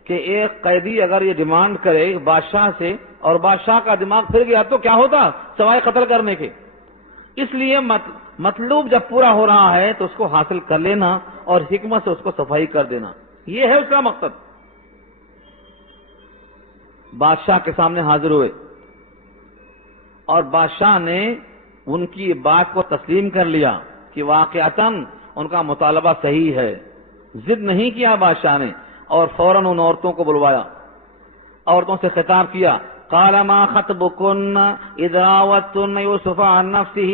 کہ ایک قیدی اگر یہ ڈیمانڈ کرے بادشاہ سے اور بادشاہ کا دماغ پھر گیا تو کیا ہوتا سوائے قتل کرنے کے۔ اس لیے مطلوب جب پورا ہو رہا ہے تو اس کو حاصل کر لینا اور حکمت سے اس کو صفائی کر دینا، یہ ہے اس کا مقصد۔ بادشاہ کے سامنے حاضر ہوئے اور بادشاہ نے ان کی بات کو تسلیم کر لیا کہ واقعتاً ان کا مطالبہ صحیح ہے، ضد نہیں کیا بادشاہ نے، اور فوراً ان عورتوں کو بلوایا، عورتوں سے خطاب کیا، قال ما خطبکن اذ راوتن یوسف عن نفسہ،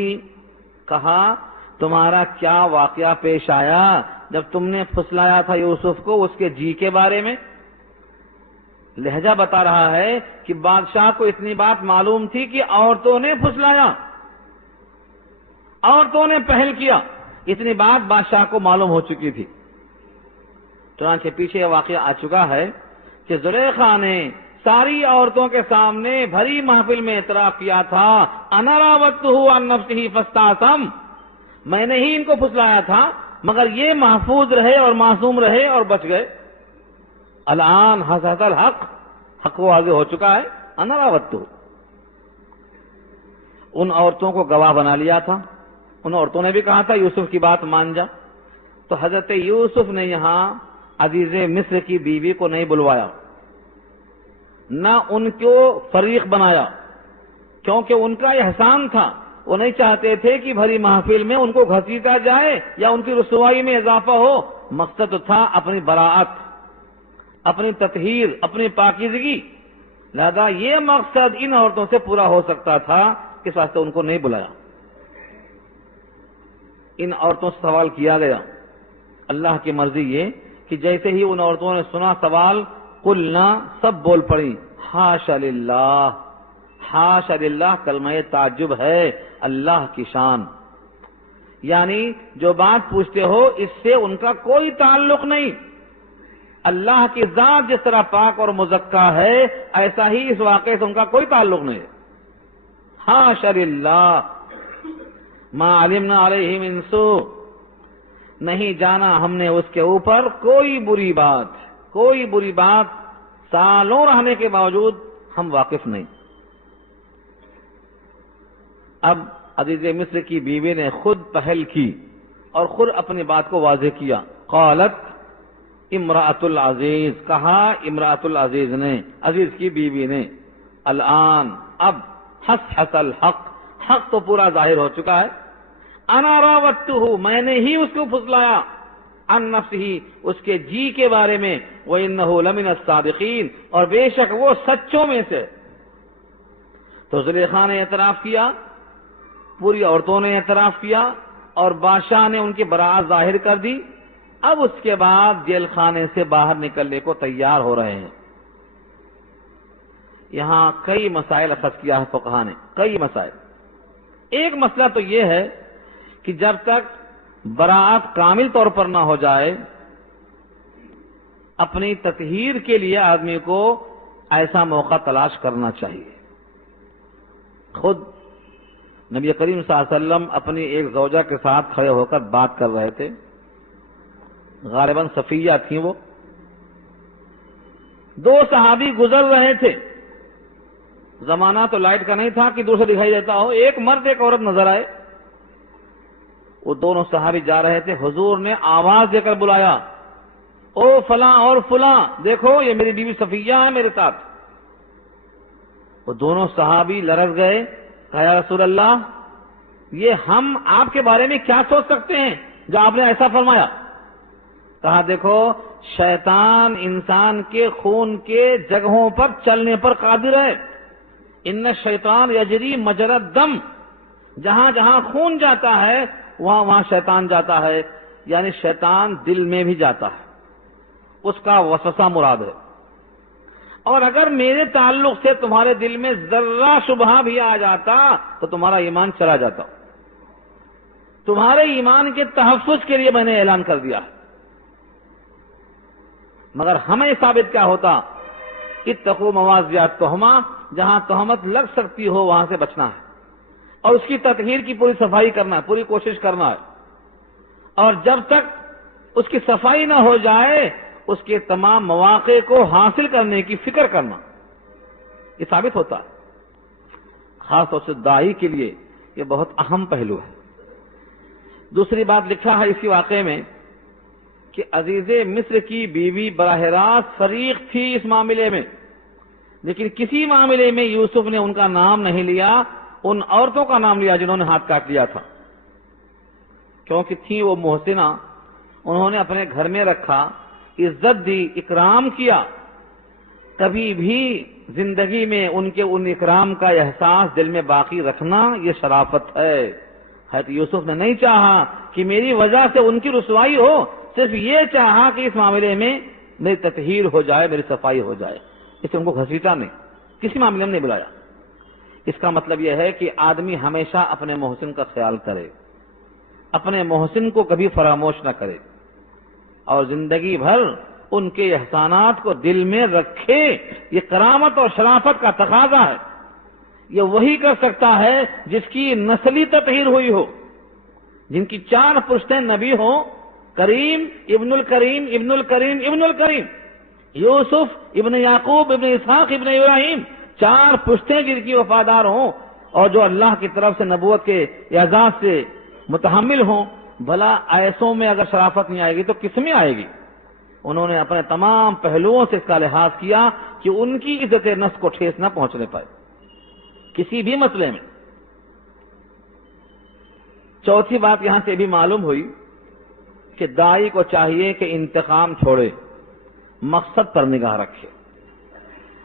کہا تمہارا کیا واقعہ پیش آیا جب تم نے پھسلایا تھا یوسف کو اس کے جی کے بارے میں۔ لہجہ بتا رہا ہے کہ بادشاہ کو اتنی بات معلوم تھی کہ عورتوں نے پھسلایا، عورتوں نے پہل کیا، اتنی بات بادشاہ کو معلوم ہو چکی تھی۔ چنانچہ پیچھے یہ واقعہ آ چکا ہے کہ زلیخا نے ساری عورتوں کے سامنے بھری محفل میں اعتراف کیا تھا، انا راودتہ عن نفسہ فاستعصم، میں نے ہی ان کو پھسلایا تھا مگر یہ محفوظ رہے اور معصوم رہے اور بچ گئے۔ الان حضرت الحق، حق واضح ہو چکا ہے، انا راودتہ۔ ان عورتوں کو گواہ بنا لیا تھا، ان عورتوں نے بھی کہا تھا یوسف کی بات مان جا، تو حضرت یوسف نے یہاں عزیز مصر کی بیوی کو نہیں بلوایا، نہ ان کو فریق بنایا، کیونکہ ان کا احسان تھا، وہ نہیں چاہتے تھے کہ بھری محفل میں ان کو گھسیٹا جائے یا ان کی رسوائی میں اضافہ ہو۔ مقصد تھا اپنی براءت، اپنی تطہیر، اپنی پاکیزگی، لہذا یہ مقصد ان عورتوں سے پورا ہو سکتا تھا، اس واسطے ان کو نہیں بلایا۔ ان عورتوں سے سوال کیا گیا، اللہ کی مرضی یہ کہ جیسے ہی ان عورتوں نے سنا سوال، قلنا، سب بول پڑی، حاشا للہ، حاشا للہ، کلمہ تعجب ہے، اللہ کی شان، یعنی جو بات پوچھتے ہو اس سے ان کا کوئی تعلق نہیں، اللہ کی ذات جس طرح پاک اور مزکا ہے ایسا ہی اس واقعے سے ان کا کوئی تعلق نہیں ہے۔ حاشا للہ ما علمنا علیہ من سوء، نہیں جانا ہم نے اس کے اوپر کوئی بری بات، کوئی بری بات، سالوں رہنے کے باوجود ہم واقف نہیں۔ اب عزیز مصر کی بیوی نے خود پہل کی اور خود اپنی بات کو واضح کیا، قالت امرأۃ العزیز، کہا امرأۃ العزیز نے، عزیز کی بیوی نے، الآن، اب، حس الحق، حق تو پورا ظاہر ہو چکا ہے، انا راودتہ، میں نے ہی اس کو پھسلایا، عن نفسہ، اس کے جی کے بارے میں، وانہ لمن الصادقین، اور بے شک وہ سچوں میں سے۔ تو زلیخا نے اعتراف کیا، پوری عورتوں نے اعتراف کیا، اور بادشاہ نے ان کی براءت ظاہر کر دی۔ اب اس کے بعد جیل خانے سے باہر نکلنے کو تیار ہو رہے ہیں۔ یہاں کئی مسائل اخذ کیا ہے فقہا نے، کئی مسائل۔ ایک مسئلہ تو یہ ہے کہ جب تک براءت کامل طور پر نہ ہو جائے، اپنی تطہیر کے لیے آدمی کو ایسا موقع تلاش کرنا چاہیے۔ خود نبی کریم صلی اللہ علیہ وسلم اپنی ایک زوجہ کے ساتھ کھڑے ہو کر بات کر رہے تھے، غالباً صفیہ تھیں وہ، دو صحابی گزر رہے تھے، زمانہ تو لائٹ کا نہیں تھا کہ دور سے دکھائی دیتا ہو، ایک مرد ایک عورت نظر آئے، وہ دونوں صحابی جا رہے تھے، حضور نے آواز دے کر بلایا، او فلاں اور فلاں، دیکھو یہ میری بیوی صفیہ ہے میرے ساتھ۔ وہ دونوں صحابی لرز گئے، کہا یا رسول اللہ، یہ ہم آپ کے بارے میں کیا سوچ سکتے ہیں جو آپ نے ایسا فرمایا؟ کہا دیکھو، شیطان انسان کے خون کے جگہوں پر چلنے پر قادر ہے، ان الشیطان یجری مجرى الدم، جہاں جہاں خون جاتا ہے وہاں وہاں شیطان جاتا ہے، یعنی شیطان دل میں بھی جاتا ہے، اس کا وسوسہ مراد ہے، اور اگر میرے تعلق سے تمہارے دل میں ذرہ شبہ بھی آ جاتا تو تمہارا ایمان چلا جاتا۔ تمہارے ایمان کے تحفظ کے لیے میں نے اعلان کر دیا، مگر ہمیں ثابت کیا ہوتا، اتقوا مواضع التہمہ، جہاں تہمت لگ سکتی ہو وہاں سے بچنا ہے، اور اس کی تطہیر کی پوری صفائی کرنا ہے، پوری کوشش کرنا ہے، اور جب تک اس کی صفائی نہ ہو جائے اس کے تمام مواقع کو حاصل کرنے کی فکر کرنا، یہ ثابت ہوتا ہے۔ خاص طور سے داعی کے لیے یہ بہت اہم پہلو ہے۔ دوسری بات لکھا ہے اسی واقعے میں کہ عزیز مصر کی بیوی براہ راست فریق تھی اس معاملے میں، لیکن کسی معاملے میں یوسف نے ان کا نام نہیں لیا، ان عورتوں کا نام لیا جنہوں نے ہاتھ کاٹ لیا تھا، کیونکہ تھی وہ محسنہ، انہوں نے اپنے گھر میں رکھا، عزت دی، اکرام کیا، کبھی بھی زندگی میں ان کے ان اکرام کا احساس دل میں باقی رکھنا یہ شرافت ہے۔ حضرت یوسف نے نہیں چاہا کہ میری وجہ سے ان کی رسوائی ہو، صرف یہ چاہا کہ اس معاملے میں میری تطہیر ہو جائے، میری صفائی ہو جائے، اسے ان کو گھسیٹا نہیں، کسی معاملے میں نہیں بلایا۔ اس کا مطلب یہ ہے کہ آدمی ہمیشہ اپنے محسن کا خیال کرے، اپنے محسن کو کبھی فراموش نہ کرے، اور زندگی بھر ان کے احسانات کو دل میں رکھے۔ یہ کرامت اور شرافت کا تقاضا ہے، یہ وہی کر سکتا ہے جس کی نسلی تطہیر ہوئی ہو، جن کی 4 پشتیں نبی ہوں، کریم ابن الکریم ابن الکریم ابن الکریم، یوسف ابن یعقوب ابن اسحاق ابن ابراہیم، 4 پشتیں جن کی وفادار ہوں اور جو اللہ کی طرف سے نبوت کے اعزاز سے متحمل ہوں۔ بھلا ایسوں میں اگر شرافت نہیں آئے گی تو کس میں آئے گی؟ انہوں نے اپنے تمام پہلوؤں سے اس کا لحاظ کیا کہ ان کی عزت نفس کو ٹھیس نہ پہنچنے پائے کسی بھی مسئلے میں۔ چوتھی بات یہاں سے بھی معلوم ہوئی کہ داعی کو چاہیے کہ انتقام چھوڑے، مقصد پر نگاہ رکھے۔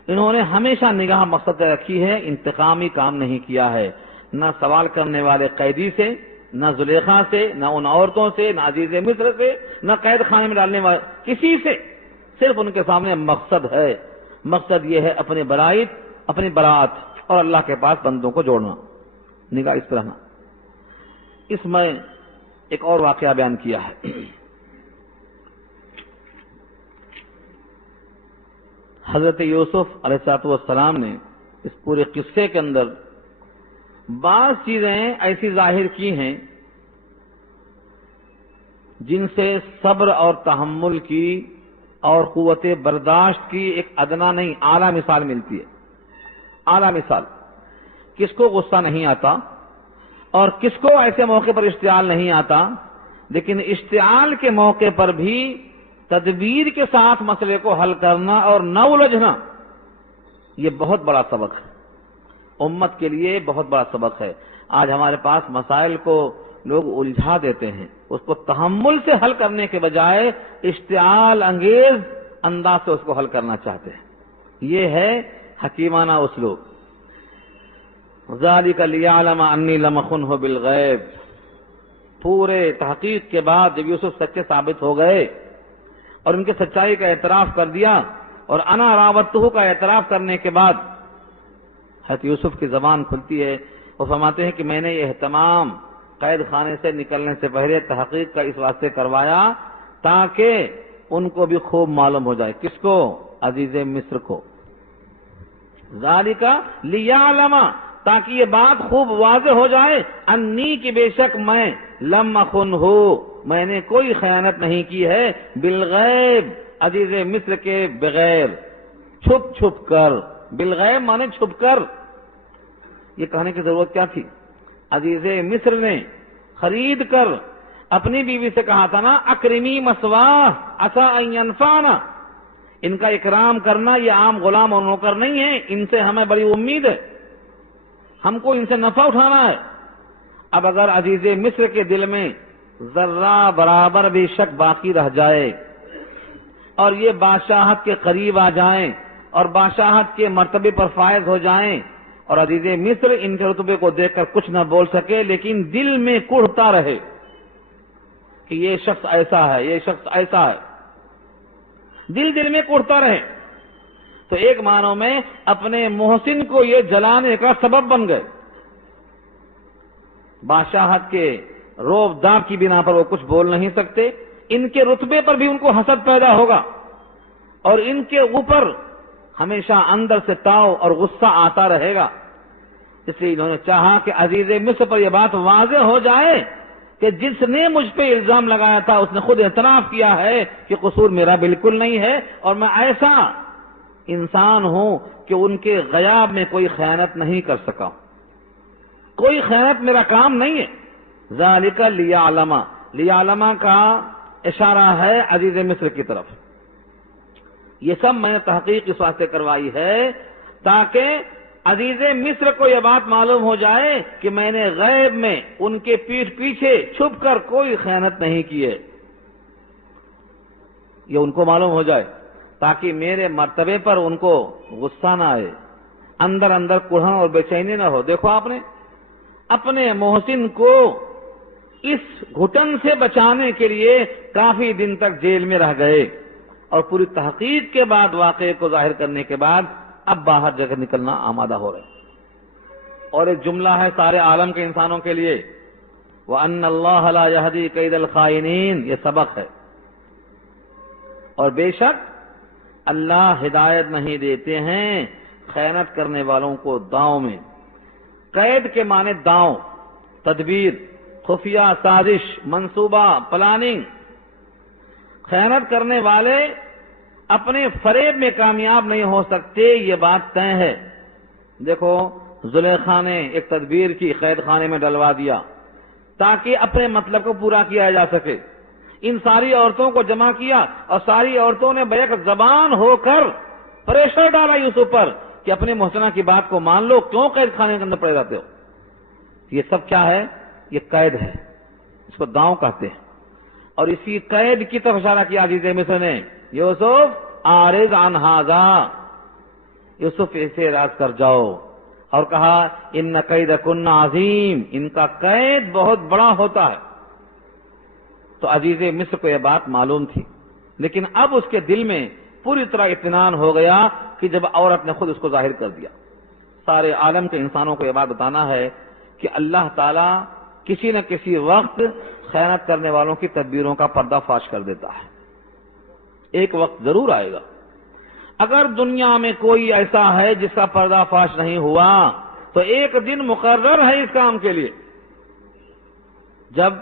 انہوں نے ہمیشہ نگاہ مقصد پر رکھی ہے، انتقامی کام نہیں کیا ہے، نہ سوال کرنے والے قیدی سے، نہ زلیخا سے، نہ ان عورتوں سے، نہ عزیز مصر سے، نہ قید خانے میں ڈالنے والے کسی سے، صرف ان کے سامنے مقصد ہے۔ مقصد یہ ہے اپنی برات اور اللہ کے پاس بندوں کو جوڑنا، نگاہ اس پر رہنا۔ اس میں ایک اور واقعہ بیان کیا ہے۔ حضرت یوسف علیہ السلام نے اس پورے قصے کے اندر بعض چیزیں ایسی ظاہر کی ہیں جن سے صبر اور تحمل کی اور قوت برداشت کی ایک ادنا نہیں اعلیٰ مثال ملتی ہے۔ اعلیٰ مثال، کس کو غصہ نہیں آتا اور کس کو ایسے موقع پر اشتعال نہیں آتا، لیکن اشتعال کے موقع پر بھی تدبیر کے ساتھ مسئلے کو حل کرنا اور نہ الجھنا، یہ بہت بڑا سبق ہے، امت کے لیے بہت بڑا سبق ہے۔ آج ہمارے پاس مسائل کو لوگ الجھا دیتے ہیں، اس کو تحمل سے حل کرنے کے بجائے اشتعال انگیز انداز سے اس کو حل کرنا چاہتے ہیں۔ یہ ہے حکیمانہ اسلوب۔ ذالک لیعلم انی لم اخنہ بالغیب، پورے تحقیق کے بعد جب یوسف سچے ثابت ہو گئے اور ان کی سچائی کا اعتراف کر دیا اور انا راوتہ کا اعتراف کرنے کے بعد حضرت یوسف کی زبان کھلتی ہے، وہ فرماتے ہیں کہ میں نے یہ اہتمام قید خانے سے نکلنے سے پہلے تحقیق کا اس واسطے کروایا تاکہ ان کو بھی خوب معلوم ہو جائے۔ کس کو؟ عزیز مصر کو۔ ذالک لیعلم، تاکہ یہ بات خوب واضح ہو جائے، انی کی بے شک میں لم اخنہ، میں نے کوئی خیانت نہیں کی ہے، بالغیب، عزیز مصر کے بغیر، چھپ چھپ کر، بالغیب مانے چھپ کر۔ یہ کہنے کی ضرورت کیا تھی؟ عزیز مصر نے خرید کر اپنی بیوی سے کہا تھا نا، اکرمی مثواہ عسیٰ ان ینفعنا، ان کا اکرام کرنا یہ عام غلام اور نوکر نہیں ہے، ان سے ہمیں بڑی امید ہے، ہم کو ان سے نفع اٹھانا ہے۔ اب اگر عزیز مصر کے دل میں ذرہ برابر بھی شک باقی رہ جائے اور یہ بادشاہت کے قریب آ جائیں اور بادشاہت کے مرتبے پر فائز ہو جائیں اور عزیز مصر ان کے رتبے کو دیکھ کر کچھ نہ بول سکے لیکن دل میں کڑھتا رہے کہ یہ شخص ایسا ہے، یہ شخص ایسا ہے، دل میں کڑھتا رہے، تو ایک معنوں میں اپنے محسن کو یہ جلانے کا سبب بن گئے۔ بادشاہت کے روب داب کی بنا پر وہ کچھ بول نہیں سکتے، ان کے رتبے پر بھی ان کو حسد پیدا ہوگا اور ان کے اوپر ہمیشہ اندر سے تاؤ اور غصہ آتا رہے گا۔ اس لیے انہوں نے چاہا کہ عزیز مصر پر یہ بات واضح ہو جائے کہ جس نے مجھ پہ الزام لگایا تھا اس نے خود اعتراف کیا ہے کہ قصور میرا بالکل نہیں ہے اور میں ایسا انسان ہوں کہ ان کے غیاب میں کوئی خیانت نہیں کر سکا، کوئی خیانت میرا کام نہیں ہے۔ ذالک لیعلم، لیعلم کا اشارہ ہے عزیز مصر کی طرف۔ یہ سب میں نے تحقیق اس واسطے کروائی ہے تاکہ عزیز مصر کو یہ بات معلوم ہو جائے کہ میں نے غیب میں ان کے پیٹھ پیچھے چھپ کر کوئی خیانت نہیں کی ہے، یہ ان کو معلوم ہو جائے تاکہ میرے مرتبے پر ان کو غصہ نہ آئے، اندر اندر کڑھن اور بے چینی نہ ہو۔ دیکھو آپ نے اپنے محسن کو اس گھٹن سے بچانے کے لیے کافی دن تک جیل میں رہ گئے اور پوری تحقیق کے بعد واقعے کو ظاہر کرنے کے بعد اب باہر جگہ نکلنا آمادہ ہو رہے۔ اور ایک جملہ ہے سارے عالم کے انسانوں کے لیے، وَأَنَّ اللَّهَ لَا يَهْدِي كَيْدَ الْخَائِنِينَ، یہ سبق ہے۔ اور بے شک اللہ ہدایت نہیں دیتے ہیں خیانت کرنے والوں کو داؤں میں۔ قید کے معنی داؤں، تدبیر، خفیہ سازش، منصوبہ، پلاننگ۔ خیانت کرنے والے اپنے فریب میں کامیاب نہیں ہو سکتے، یہ بات طے ہے۔ دیکھو زلیخا نے ایک تدبیر کی، قید خانے میں ڈلوا دیا تاکہ اپنے مطلب کو پورا کیا جا سکے۔ ان ساری عورتوں کو جمع کیا اور ساری عورتوں نے بیک زبان ہو کر پریشر ڈالا یوسف پر کہ اپنے محسنہ کی بات کو مان لو، کیوں قید خانے کے اندر پڑے رہتے ہو؟ یہ سب کیا ہے؟ یہ قید ہے، اس کو داؤں کہتے ہیں۔ اور اسی قید کی طرف اشارہ کیا عزیز مصر نے، یوسف اعرض عن ھذا، یوسف اسے اعراض کر جاؤ، اور کہا ان کیدکن عظیم، ان کا قید بہت بڑا ہوتا ہے۔ تو عزیز مصر کو یہ بات معلوم تھی، لیکن اب اس کے دل میں پوری طرح اطمینان ہو گیا کہ جب عورت نے خود اس کو ظاہر کر دیا۔ سارے عالم کے انسانوں کو یہ بات بتانا ہے کہ اللہ تعالیٰ کسی نہ کسی وقت خیانت کرنے والوں کی تدبیروں کا پردہ فاش کر دیتا ہے۔ ایک وقت ضرور آئے گا۔ اگر دنیا میں کوئی ایسا ہے جس کا پردہ فاش نہیں ہوا تو ایک دن مقرر ہے اس کام کے لیے، جب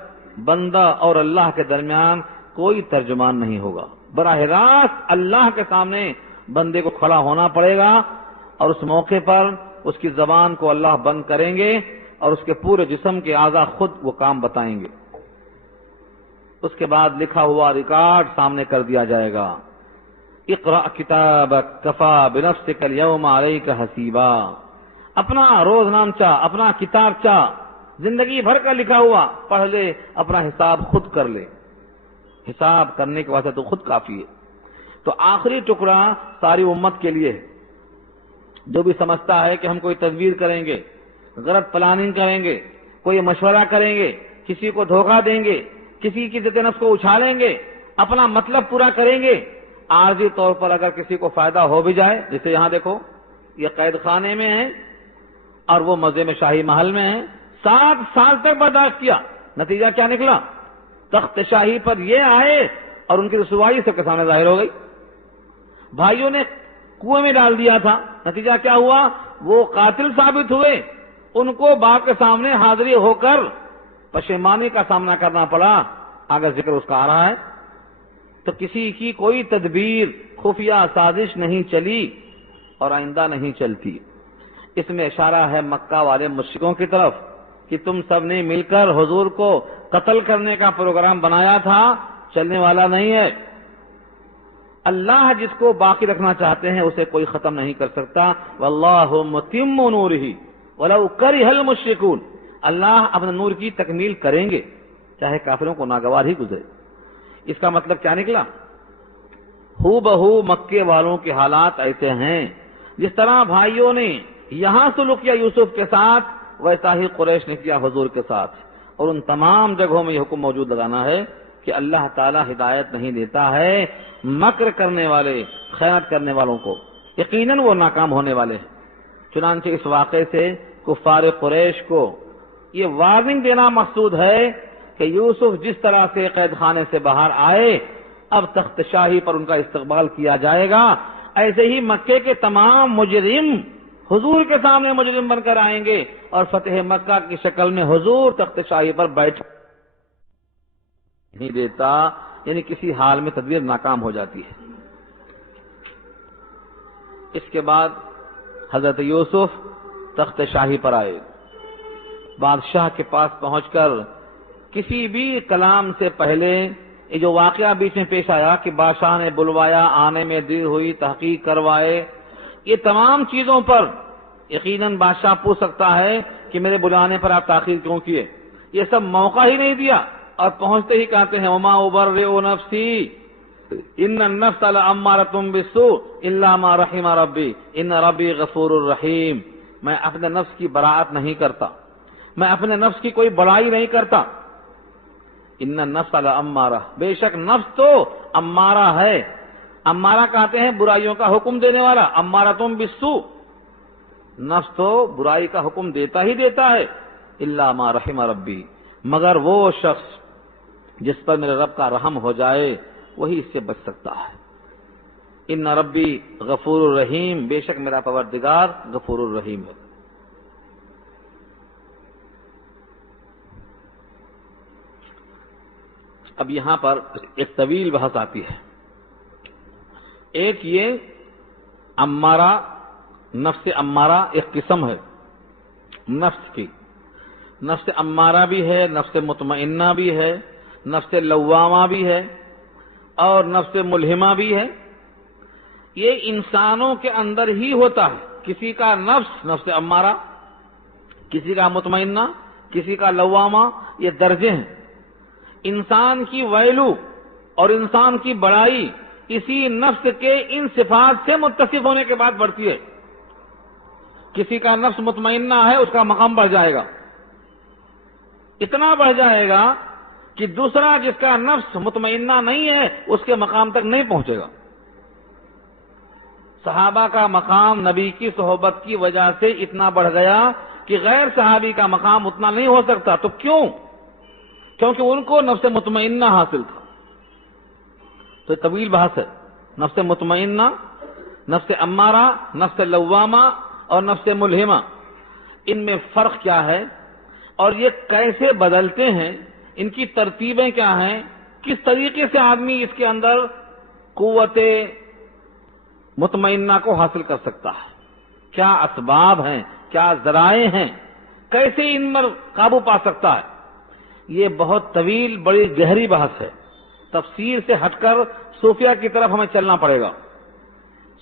بندہ اور اللہ کے درمیان کوئی ترجمان نہیں ہوگا، براہ راست اللہ کے سامنے بندے کو کھڑا ہونا پڑے گا، اور اس موقع پر اس کی زبان کو اللہ بند کریں گے اور اس کے پورے جسم کے اعضاء خود وہ کام بتائیں گے۔ اس کے بعد لکھا ہوا ریکارڈ سامنے کر دیا جائے گا، اقرأ کتابک کفا بنفسک اليوم علیک حسیبا، اپنا روزنامچہ، اپنا کتابچہ زندگی بھر کا لکھا ہوا پڑھ لے، اپنا حساب خود کر لے، حساب کرنے کے واسطے تو خود کافی ہے۔ تو آخری ٹکڑا ساری امت کے لیے ہے، جو بھی سمجھتا ہے کہ ہم کوئی تدبیر کریں گے، غلط پلاننگ کریں گے، کوئی مشورہ کریں گے، کسی کو دھوکہ دیں گے، کسی کی عزت نفس کو اچھالیں گے، اپنا مطلب پورا کریں گے، عارضی طور پر اگر کسی کو فائدہ ہو بھی جائے، جیسے یہاں دیکھو یہ قید خانے میں ہے اور وہ مزے میں شاہی محل میں ہے، 7 سال تک برداشت کیا، نتیجہ کیا نکلا؟ تخت شاہی پر یہ آئے اور ان کی رسوائی سب کے سامنے ظاہر ہو گئی۔ بھائیوں نے کنویں میں ڈال دیا تھا، نتیجہ کیا ہوا؟ وہ قاتل ثابت ہوئے، ان کو باپ کے سامنے حاضری ہو کر پشیمانی کا سامنا کرنا پڑا، آگے ذکر اس کا آ رہا ہے۔ تو کسی کی کوئی تدبیر، خفیہ سازش نہیں چلی اور آئندہ نہیں چلتی۔ اس میں اشارہ ہے مکہ والے مشرکوں کی طرف کہ تم سب نے مل کر حضور کو قتل کرنے کا پروگرام بنایا تھا، چلنے والا نہیں ہے۔ اللہ جس کو باقی رکھنا چاہتے ہیں اسے کوئی ختم نہیں کر سکتا، واللہ متم نورہ ولو کرہ المشرکون، اللہ اپنے نور کی تکمیل کریں گے چاہے کافروں کو ناگوار ہی گزرے۔ اس کا مطلب کیا نکلا؟ ہو بہو مکے والوں کے حالات ایسے ہیں، جس طرح بھائیوں نے یہاں سلوک کیا یوسف کے ساتھ، ویسا ہی قریش نے کیا حضور کے ساتھ۔ اور ان تمام جگہوں میں یہ حکم موجود لگانا ہے کہ اللہ تعالیٰ ہدایت نہیں دیتا ہے مکر کرنے والے، خیانت کرنے والوں کو، یقیناً وہ ناکام ہونے والے ہیں۔ چنانچہ اس واقعے سے کفار قریش کو یہ وارننگ دینا مقصود ہے کہ یوسف جس طرح سے قید خانے سے باہر آئے، اب تخت شاہی پر ان کا استقبال کیا جائے گا، ایسے ہی مکے کے تمام مجرم حضور کے سامنے مجرم بن کر آئیں گے، اور فتح مکہ کی شکل میں حضور تخت شاہی پر بیٹھ نہیں دیتا، یعنی کسی حال میں تدبیر ناکام ہو جاتی ہے۔ اس کے بعد حضرت یوسف تخت شاہی پر آئے، بادشاہ کے پاس پہنچ کر کسی بھی کلام سے پہلے یہ جو واقعہ بیچ میں پیش آیا کہ بادشاہ نے بلوایا، آنے میں دیر ہوئی، تحقیق کروائے، یہ تمام چیزوں پر یقیناً بادشاہ پوچھ سکتا ہے کہ میرے بلانے پر آپ تاخیر کیوں کیے، یہ سب موقع ہی نہیں دیا، اور پہنچتے ہی کہتے ہیں وما ابرئ نفسی ان النفس لامارۃ بالسوء الا ما رحم ربی ان ربی غفور الرحیم، میں اپنے نفس کی براءت نہیں کرتا، میں اپنے نفس کی کوئی بڑائی نہیں کرتا۔ ان النفس لامارہ، بے شک نفس تو امارہ ہے، امارہ کہتے ہیں برائیوں کا حکم دینے والا، امارۃ بالسوء، نفس تو برائی کا حکم دیتا ہی دیتا ہے، الا ما رحم ربی، مگر وہ شخص جس پر میرے رب کا رحم ہو جائے وہی اس سے بچ سکتا ہے۔ ان ربی غفور الرحیم، بے شک میرا پروردگار غفور الرحیم ہے۔ اب یہاں پر ایک طویل بحث آتی ہے، ایک یہ امارہ، نفس امارہ ایک قسم ہے نفس کی، نفس امارہ بھی ہے، نفس مطمئنہ بھی ہے، نفس لوامہ بھی ہے اور نفس ملہمہ بھی ہے. یہ انسانوں کے اندر ہی ہوتا ہے. کسی کا نفس امارہ، کسی کا مطمئنہ، کسی کا لوامہ، یہ درجے ہیں. انسان کی ویلو اور انسان کی بڑائی اسی نفس کے ان صفات سے متصف ہونے کے بعد بڑھتی ہے. کسی کا نفس مطمئنہ ہے، اس کا مقام بڑھ جائے گا، اتنا بڑھ جائے گا کہ دوسرا جس کا نفس مطمئنہ نہیں ہے اس کے مقام تک نہیں پہنچے گا. صحابہ کا مقام نبی کی صحبت کی وجہ سے اتنا بڑھ گیا کہ غیر صحابی کا مقام اتنا نہیں ہو سکتا. تو کیوں؟ کیونکہ ان کو نفس مطمئنہ حاصل تھا. تو طویل بحث ہے. نفس مطمئنہ، نفس امارہ، نفس لوامہ اور نفس ملہمہ، ان میں فرق کیا ہے اور یہ کیسے بدلتے ہیں، ان کی ترتیبیں کیا ہیں، کس طریقے سے آدمی اس کے اندر قوت مطمئنہ کو حاصل کر سکتا ہے، کیا اسباب ہیں، کیا ذرائع ہیں، کیسے ان پر قابو پا سکتا ہے. یہ بہت طویل بڑی گہری بحث ہے. تفسیر سے ہٹ کر صوفیہ کی طرف ہمیں چلنا پڑے گا.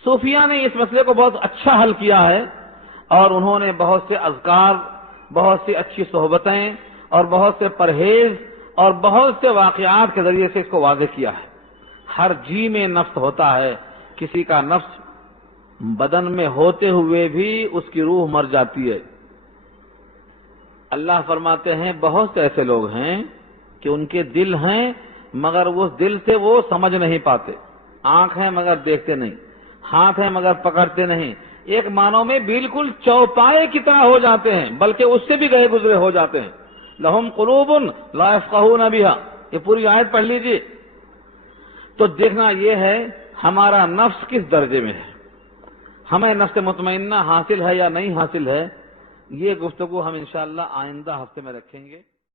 صوفیہ نے اس مسئلے کو بہت اچھا حل کیا ہے اور انہوں نے بہت سے اذکار، بہت سی اچھی صحبتیں اور بہت سے پرہیز اور بہت سے واقعات کے ذریعے سے اس کو واضح کیا ہے. ہر جی میں نفس ہوتا ہے. کسی کا نفس بدن میں ہوتے ہوئے بھی اس کی روح مر جاتی ہے. اللہ فرماتے ہیں بہت سے ایسے لوگ ہیں کہ ان کے دل ہیں مگر وہ دل سے وہ سمجھ نہیں پاتے، آنکھ ہیں مگر دیکھتے نہیں، ہاتھ ہیں مگر پکڑتے نہیں، ایک معنوں میں بالکل چوپائے کی طرح ہو جاتے ہیں، بلکہ اس سے بھی گئے گزرے ہو جاتے ہیں. لہم قلوب لا یفقہون بہا، یہ پوری آیت پڑھ لیجیے. تو دیکھنا یہ ہے ہمارا نفس کس درجے میں ہے، ہمیں نفس مطمئنہ حاصل ہے یا نہیں حاصل ہے. یہ گفتگو ہم انشاءاللہ آئندہ ہفتے میں رکھیں گے.